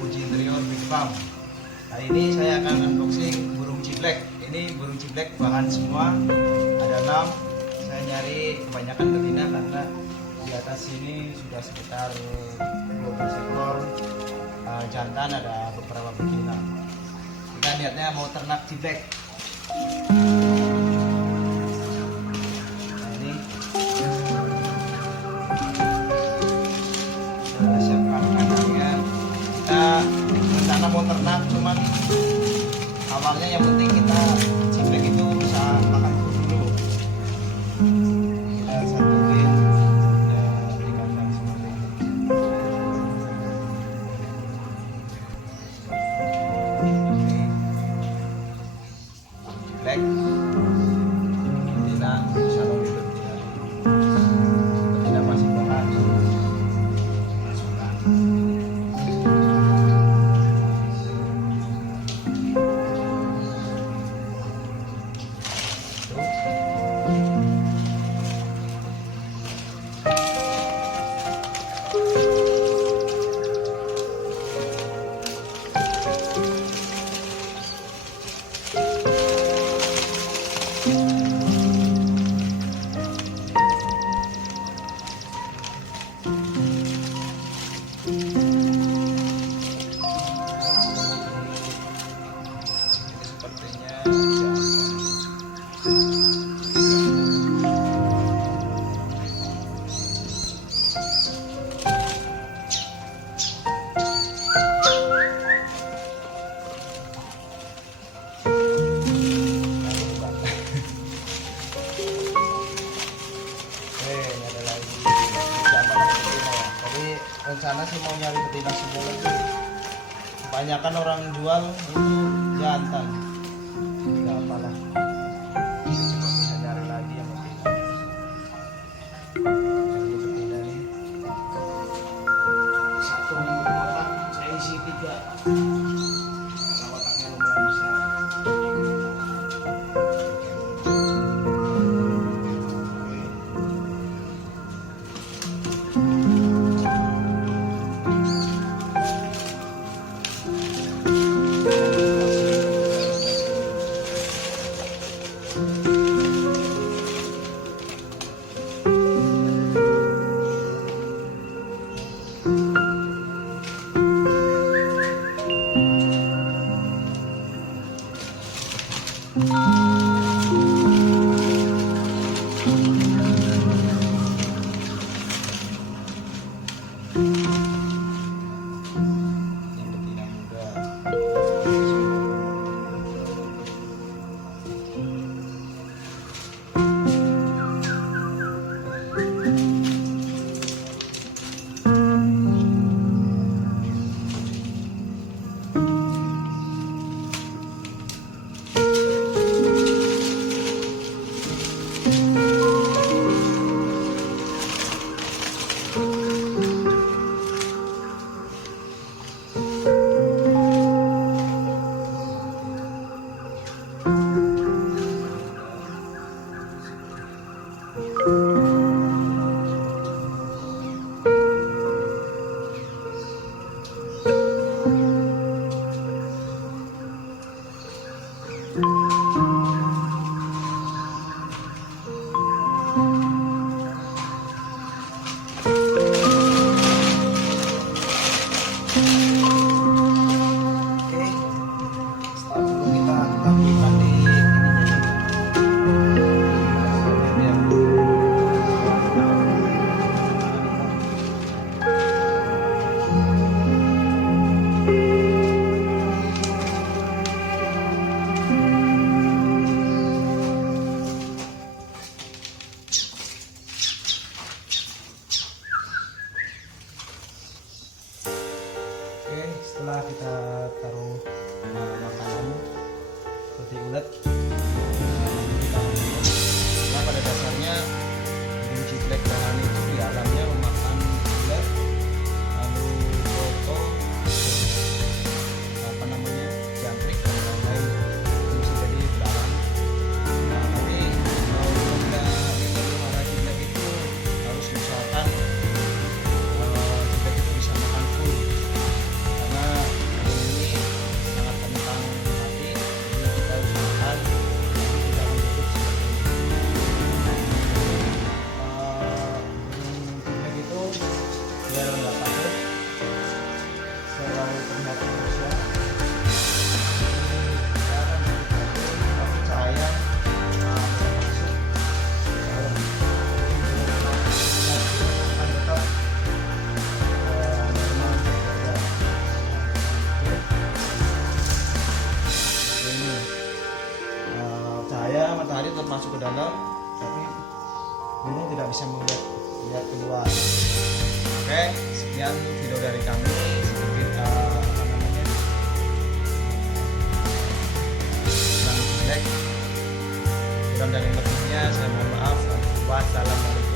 Fuji Interior Big Farm. Hari ini saya akan unboxing burung ciblek. Ini burung ciblek bahan semua, ada 6. Saya nyari kebanyakan betina karena di atas sini sudah sekitar 12 ekor. Jantan ada beberapa betina. Kita niatnya mau ternak ciblek. Rencana mau ternak, cuman awalnya yang penting kita ciblek itu bisa makan dulu. Kita satuin di kandang seperti ini. Ciblek, betina, salon itu betina masih bahan. Rencana sih mau nyari betina semua lagi. Kebanyakan orang jual ini jantan. Tidak apalah. Bisa nyari lagi yang betina. Ini betina nih. Satu kotak saya isi 3. Kotaknya lumayan besar. masuk ke dalam, tapi burung tidak bisa melihat keluar. Oke, sekian video dari kami, sedikit tentang jelek. Kurang dan lebihnya saya mohon maaf. Wassalamualaikum.